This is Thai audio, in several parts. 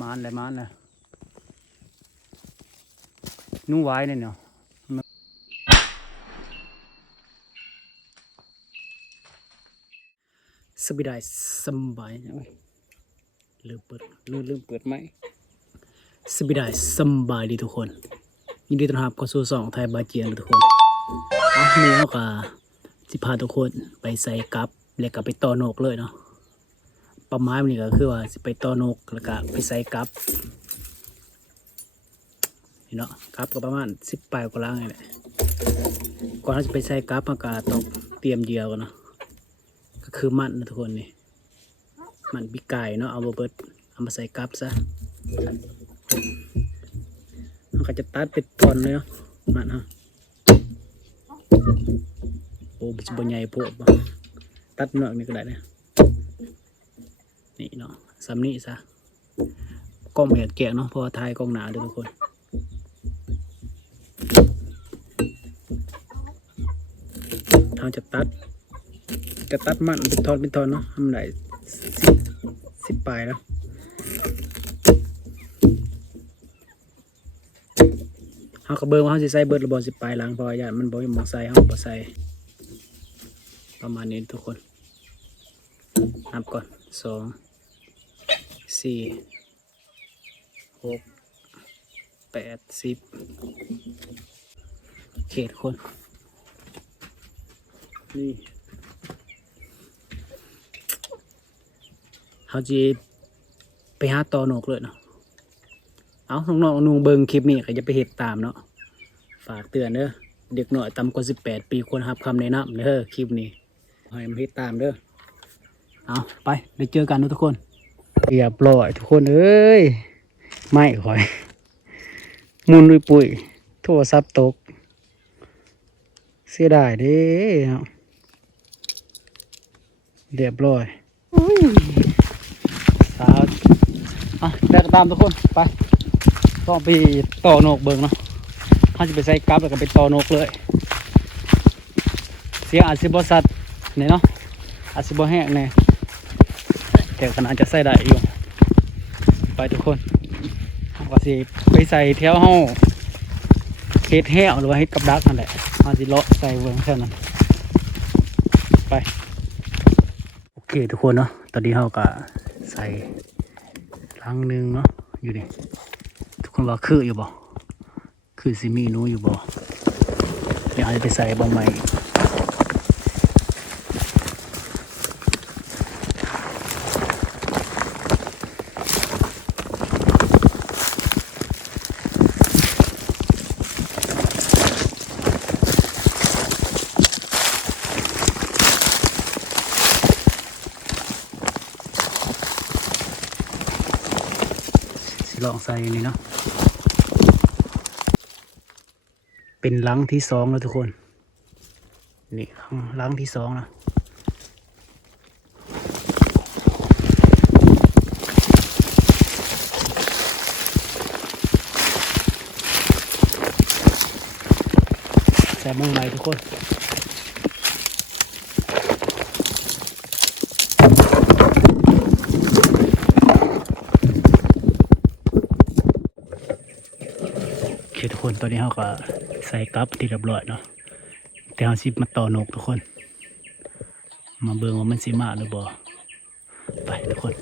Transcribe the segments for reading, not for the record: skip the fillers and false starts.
มันเลยนุ่งไว้เนี่ยเนาะสบายได้สบายลืมเปิดไหมสบายได้สบายดีทุกคนยินดีต้อนรับเข้าสู่2ไทยบาเจียงทุกคนนี่เขาก็สิพาทุกคนไปใส่กับแล้วก็ไปต่อนกเลยเนาะประมาณนี้ก็คือว่าสิไปต่อนกแล้วก็ไปใส่กับนี่เนาะกับก็ประมาณ18 กว่าลังนี่แหละก่อนที่จะไปใส่กับมันก็ต้องเตรียมเหยื่อก่อนเนาะก็คือมันนะทุกคนนี่มันปีกไก่เนาะเอามาเบิดเอามาใส่กับซะมันก็จะตัดเป็นตอนเลยเนาะมันฮะโอ้บิชบใหญ่โพดบ่ตัดเนื้อนี่ก็ได้เนี่ยนี่เนาะซ้ำนี่ซะกล้องไม่อยากแกะเนาะเพราะว่าถ่ายกล้องหนาด้วยทุกคนเราจะตัดมันเป็นทอนเนาะทำได้10 ปลายแล้วเขากระเบื้องว่าเขาจะใส่เบิร์ดหรือบอล10 ปลายหลังเพราะว่ามันบอกมองใส่เขาบอกใส่ประมาณนี้ทุกคนนับก่อน2 4 6 8 10เขตคนนี่เขาจะไปหาตอนกเลยเนาะเอาน้องๆนุ่งเบิงคลิปนี้ก็จะไปเห็ดตามเนาะฝากเตือนเด้อเด็กหน่อยต่ำกว่า18 ปีควรรับคำแนะนำเด้อคลิปนี้ให้มาเห็ดตามเด้อเอาไปเดี๋ยวเจอกันทุกคนเรียบร้อยทุกคนเอ้ยไม่ขอยมุนด้วยปุ๋ยโทรศัพท์ตกเสียดายเด้เรียบร้อยสาวได้ตามทุกคนไปต้องไปต่อนกเบิ่งเนาะเขาจะไปใส่กับแล้วก็ไปต่อนกเลยเสียงอาจสิบ่สัตว์เนี่ยเนาะอาจสิบ่แห้งเนี่ยแต่ขนาดจะใส่ได้อยู่ไปทุกคนก็สิไปใส่แถวห้องเฮ็ดแห้วหรือว่าเฮ็ดกับดักนั่นแหละเขาสิเลาะใส่เบิ่งแค่นั้นไปโอเคทุกคนเนาะตอนนี้เขาก็ใส่ลังหนึ่งเนาะอยู่นี่ทุกคนว่าคืออยู่บ่คือซิมีนูอยู่บ่เดี๋ยวอาจจะไปใส่บ่ใหม่ลองใส่นี่เนาะเป็นลังที่2แล้วทุกคนนี่ลังที่2นะใส่มงใหม่ทุกคนทุกคนตอนนี้เขาก็ใส่กับที่เรียบร้อยเนาะแต่เขาสิมาต่อนกทุกคนมาเบิ่งว่ามันสิมาหรือบ่ไปทุกคน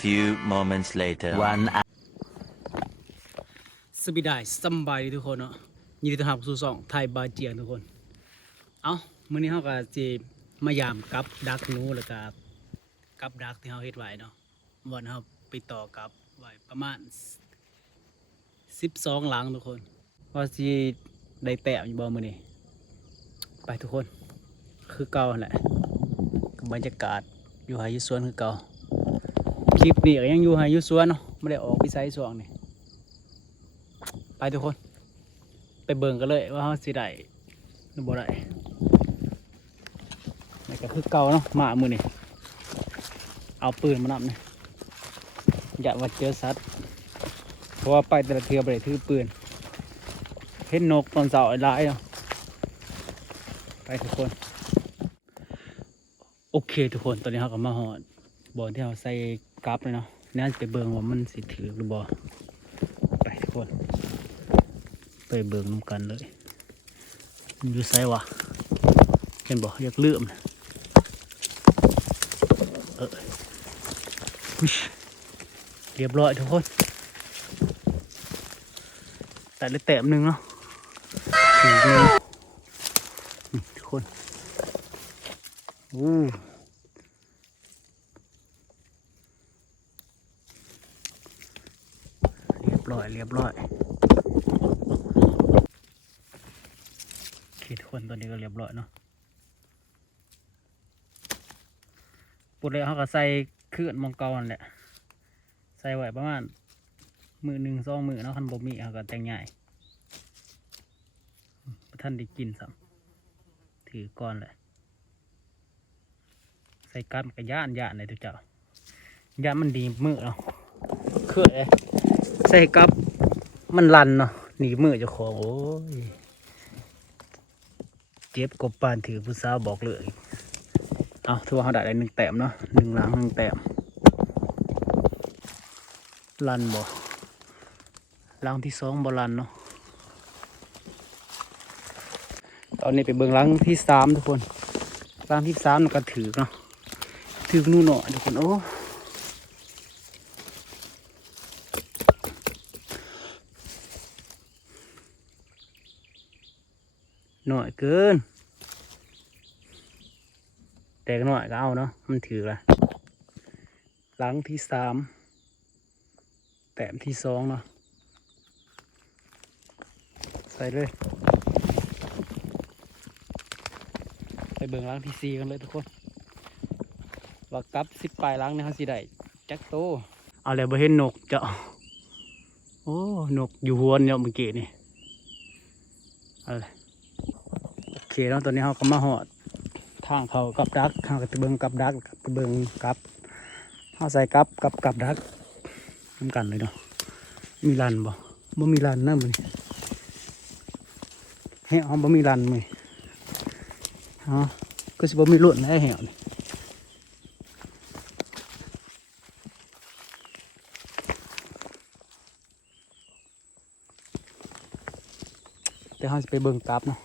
few moments later. One สบิดายสำบายดีทุกคนเนาะยินดีต้อนรับสู่ช่องไทยบาเจียนทุกคนเอามื้อนี้เฮาก็สิมายามกับดักหนูแล้วก็กับดักที่เฮาเฮ็ดไว้เนาะวันเฮาไปต่อกับไว้ประมาณ12หลังทุกคนว่าสิได้แต้มอยู่บ่มื้อนี้ไปทุกคนคือเก่าแหละบรรยากาศอยู่ไห้อยู่สวนคือเก่าคลิปนี้ก็ยังอยู่ไห้อยู่สวนเนาะไม่ได้ออกไปไสช่วงนี้ไปทุกคนไปเบิ่งกันเลยว่าเขาสิได้หรือบ่ได้นี่ก็คือเก่าเนาะมามือนี่เอาปืนมานำเนี่ยอย่าว่าเจอสัตว์เพราะว่าไปแต่ละเทือไปได้ถือปืนเห็นนกตอนเสาร์หลายเนาะไปทุกคนโอเคทุกคนตอนนี้เขาก็มาหอดบ่อที่เขาใส่กราฟเลยเนาะน่าจะไปเบิ่งว่ามันสิถือหรือบ่ไปทุกคนไปเบิ่งน้ำกันเลยอยู่ไสวะเห็นบ่อยากเลื่อมนะเรียบร้อยทุกคนแต่ได้แต้มหนึ่งเนาะถึงนึงทุกคนเรียบร้อยโอเคทุกคนตอนนี้ก็เรียบร้อยเนาะปุ๊บเลยเขาก็ใส่เครื่องมองเกานั่นแหละใส่ไว้ประมาณมือหนึ่งสองมือเนาะคันบ่มีเขาก็แต่งใหญ่ท่านได้กินซ้ำถือก้อนเลยใส่กัดมันก็ย่านเลยทุกเจ้าย่านมันดีมือเนาะเครื่องเลยใส่กับมันลันเนาะหนีมือเจ้าของโอ้ยเจ็บกบปานถือผู้สาวบอกเลยเอาถือว่าเขาได้1 แต้มเนาะ1 หลัง 1 แต้มลันบ่หลังที่2บ่ลันเนาะตอนนี้ไปเบิ่งหลังที่3ทุกคนหลังที่3มันก็ถือเนาะถือนู่นเนาะทุกคนโอ้หน่อยเกินแต่ก็หน่อยก็เอาเนาะมันถือละหลังที่3แต้มที่2เนาะใส่เลยไปเบิ่งหลังที่4กันเลยทุกคนว่ากับ10 ปลายหลังเนี่ยเขาสิได้จักโตเอาแล้วบ่เห็นนกเจ้าโอ้นกอยู่หัวเนี่ยเมื่อกี้นี่อะไรโอเคแล้วตอนนี้เขาก็มาหอดทางเขากับดักทางไปเบิ่งกับดักไปเบิ่งกับเขาใส่กับดักทำกันเลยเนาะมีรันบ่มีรันนะมึงเฮ้ยเขาบ่มีรันมึงอ๋อก็สิบ่มีลุ่นให้เหี้ยนี่แต่เขาจะไปเบิ่งกับเนาะ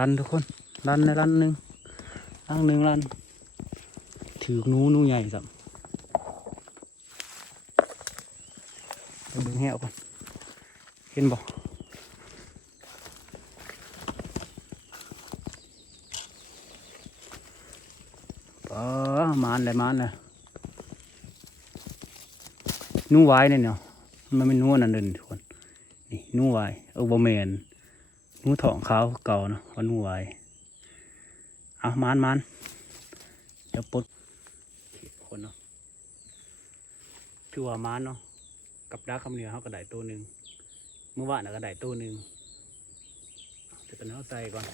รันทุกคนรันในรันหนึ่งรันถือนูใหญ่สัมไปเบิ่งแหวก่อนเห็นบ่มานเลยนูไว้เนี่ยเนาะมันไม่นูนั่นเลยทุกคนนี่นูไว้บ่แม่นนูทองขาวเก่าเนาะว่านูไว้เอามานเดี๋ยวปลดคนเนาะถือว่ามานเนาะกับดักคำเหนือเขาก็ได้ตัวหนึ่งเมื่อวานก็ได้ตัวหนึ่งจะเป็นเขาใส่ก่อน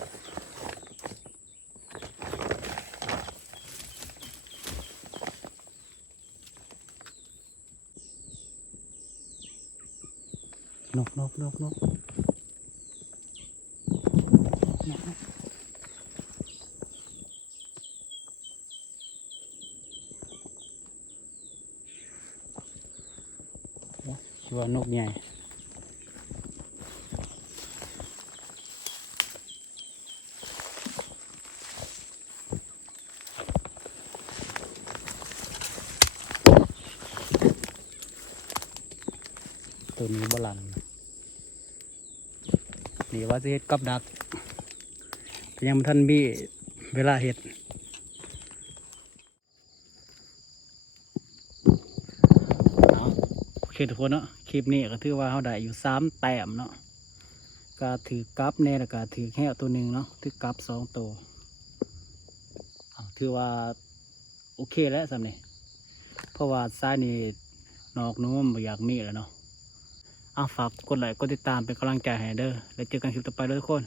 นกชื่อว่านกใหญ่ ตัวนี้บ่หลันนี่ว่าจะเฮ็ดกับดักแต่ยังบ่ทันมีเวลาเฮ็ดเอาโอเคทุกคนเนาะคลิปนี้ก็ถือว่าเราได้อยู่3 แต้มเนาะก็ถือกับแน่แล้วก็ถือแค่ตัวหนึ่งเนาะถือกับ2 ตัวถือว่าโอเคแล้วสำนี้เพราะว่าซ้ายนี่นอกนู้มบ่อยากมีแล้วเนาะฝากกดไลค์กดติดตามเป็นกำลังใจให้เด้อแล้วเจอกันคลิปต่อไปเด้อทุกคน